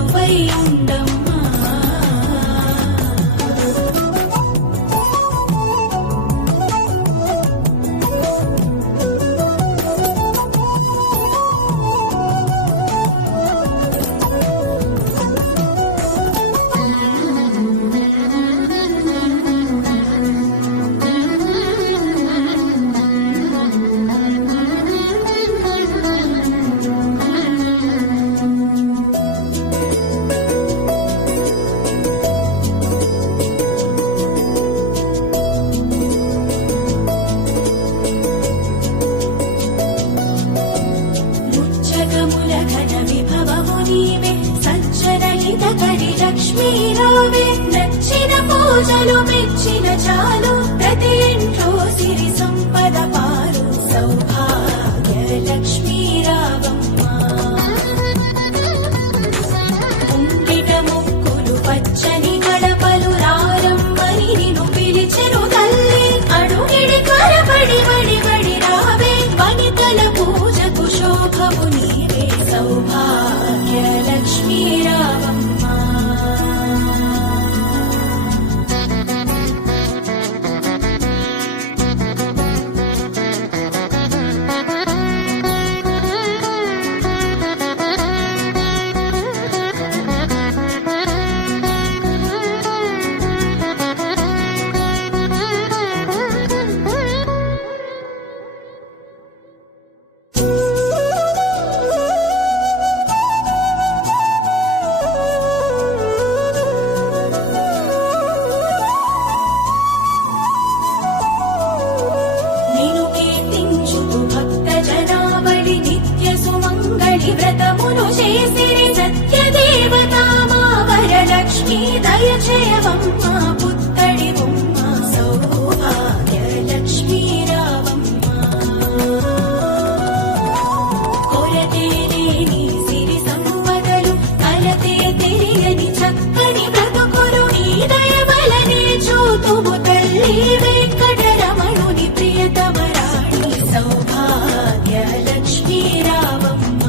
కొలువై ఉండమ్మా. లక్ష్మీరావే నచ్చిన పూజలు మెచ్చిన చాలు ప్రతి ఇంట్లో సిరి సంపద పాలు సౌభాగ్య లక్ష్మీరావమ్మా. ఉంగిట ముక్కులు పచ్చని గడపలు రారమ్మని నిన్ను పిలిచెను తల్లి. అడుగిడి కరపడి వడి వడి రావే వనితల పూజకు శోభము నీవే సౌభాగ్య లక్ష్మీరావమ్మ. వ్రతమును చేసిరి సత్యదేవతా మా వరలక్ష్మీ దయచేయవమ్మ పుత్తడి బొమ్మ సౌభాగ్య లక్ష్మీరావమ్మ. కొరతే లేని సిరి సంపదలు కలతే తెలియని చక్కని బ్రతుకులు నీ దయ వలనే చూతువు తల్లి వెంకటరమణుని ప్రియతమరాణి సౌభాగ్య లక్ష్మీరావమ్మ.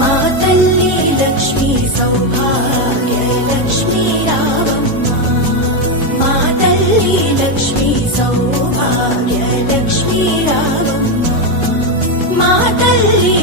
మా తల్లి లక్ష్మీ సౌభాగ్య లక్ష్మీరావమ్మ. మా తల్లి లక్ష్మీ సౌభాగ్య లక్ష్మీరావమ్మ. మా తల్లి